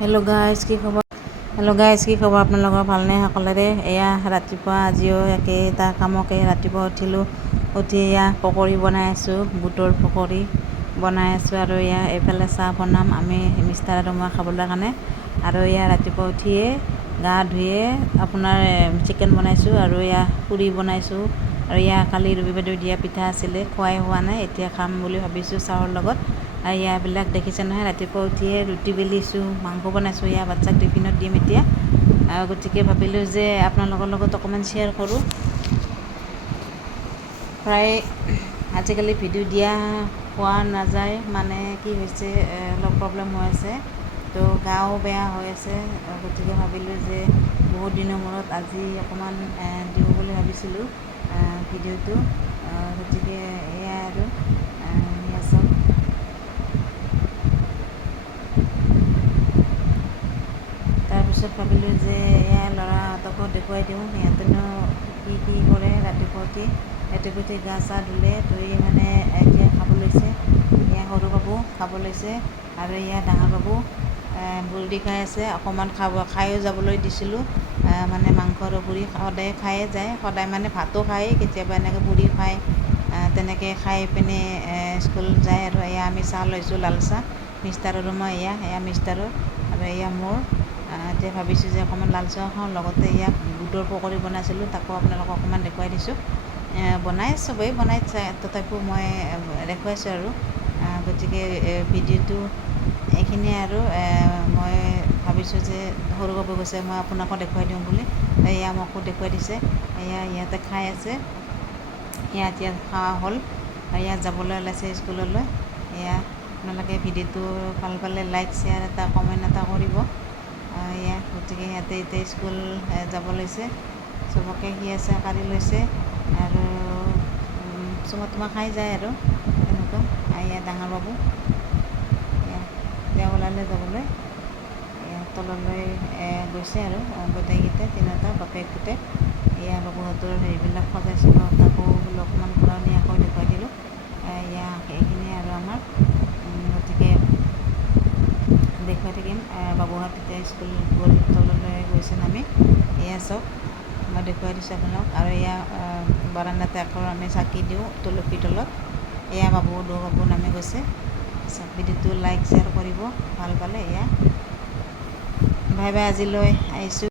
Hello' guys কি খবৰ আপোনালোকৰ ভালনে সকলোৰে। এয়া ৰাতিপুৱা আজিও একেটা কামকে ৰাতিপুৱা উঠি এয়া পকৰি বনাই আছোঁ, বুটৰ পকৰি বনাই আছোঁ। আৰু এয়া এইফালে চাহ বনাম আমি মিষ্টাৰ আৰু মই খাবলৈ কাৰণে। আৰু এয়া ৰাতিপুৱা উঠিয়ে গা ধুয়ে আপোনাৰ চিকেন বনাইছোঁ আৰু এয়া পুৰি বনাইছোঁ। আৰু এয়া কালি ৰবি বাইদেউ দিয়া পিঠা আছিলে, খোৱাই হোৱা নাই, এতিয়া খাম বুলি ভাবিছোঁ চাহৰ লগত। আৰু ইয়াবিলাক দেখিছে নহয়, ৰাতিপুৱা উঠিয়ে ৰুটি বেলিছোঁ, মাংস বনাইছোঁ, এয়া বাচ্চাক টিফিনত দিম এতিয়া। গতিকে ভাবিলোঁ যে আপোনালোকৰ লগত অকণমান শ্বেয়াৰ কৰোঁ। প্ৰায় আজিকালি ভিডিঅ' দিয়া পোৱা নাযায়, মানে কি হৈছে অলপ প্ৰব্লেম হৈ আছে, তো গাও বেয়া হৈ আছে। গতিকে ভাবিলোঁ যে বহুত দিনৰ মূৰত আজি অকণমান দিওঁ বুলি ভাবিছিলোঁ ভিডিঅ'টো। গতিকে এয়া আৰু এয়া চাওক। তাৰপিছত ভাবিলোঁ যে এয়া ল'ৰাহঁতকো দেখুৱাই দিওঁ, সিহঁতেনো কি কৰে ৰাতিপুৱা উঠি গা চা ধুলে, ধুই মানে এতিয়া খাব লৈছে। এয়া সৰু বাবু খাব লৈছে আৰু এয়া ডাঙৰ বাবু বুল্টি খাই আছে। অকণমান খায়ো যাবলৈ দিছিলোঁ, মানে মাংস আৰু পুৰি সদায় খায়ে যায়, সদায় মানে ভাতো খায়, কেতিয়াবা এনেকৈ পুৰি খায়, তেনেকৈ খাই পিনে স্কুল যায়। আৰু এয়া আমি চাহ লৈছোঁ, লাল চাহ, মিষ্টাৰ আৰু মই। এয়া মিষ্টাৰৰ আৰু এয়া মোৰ। এতিয়া ভাবিছোঁ যে অকণমান লাল চাহ খাওঁ, লগতে ইয়াক বুটৰ পকৰি বনাইছিলোঁ, তাকো আপোনালোকক অকণমান দেখুৱাই দিছোঁ। চবেই বনাই তথাপিও মই দেখুৱাইছোঁ আৰু। গতিকে ভিডিঅ'টো এইখিনিয়ে আৰু। মই ভাবিছোঁ যে সৰু বাবু গৈছে, মই আপোনাকো দেখুৱাই দিওঁ বুলি, এয়া মোকো দেখুৱাই দিছে। এয়া ইহঁতে খাই আছে, এয়া এতিয়া খোৱা হ'ল, এয়া যাবলৈ ওলাইছে স্কুললৈ। এয়া আপোনালোকে ভিডিঅ'টো ভাল পালে লাইক শ্বেয়াৰ এটা কমেণ্ট এটা কৰিব। এয়া গতিকে সিহঁতে এতিয়া স্কুল যাব লৈছে, চবকে কাঢ়ি লৈছে আৰু চুমা তোমা খাই যায় আৰু তেনেকুৱা। এয়া ডাঙৰ বাবু, এতিয়া ওলালে যাবলৈ, তললৈ গৈছে আৰু গোটেইকেইটা তিনিওটা বাপেক পুতেক। এয়া বাবুহঁতৰ হেৰিবিলাক সজাইছিলোঁ, তাকো বোলো অকণমান ঘূৰাই নিয়াকৈ দেখুৱাই দিলোঁ। এয়া এইখিনিয়ে আৰু আমাৰ, গতিকে দেখুৱাই থাকিম। বাবুহঁত এতিয়া স্কুল গ'ল, তললৈ গৈছে নামি। এয়া চাওক, মই দেখুৱাই দিছোঁ আপোনালোকক। আৰু এয়া বাৰাণ্ডাতে আকৌ আমি চাকি দিওঁ তুলসীৰ তলত। এয়া বাবু নামি গৈছে। ভিডিঅ'টো লাইক শ্বেয়াৰ কৰিব ভাল পালে। এয়া বাই বাই, আজিলৈ আহিছোঁ।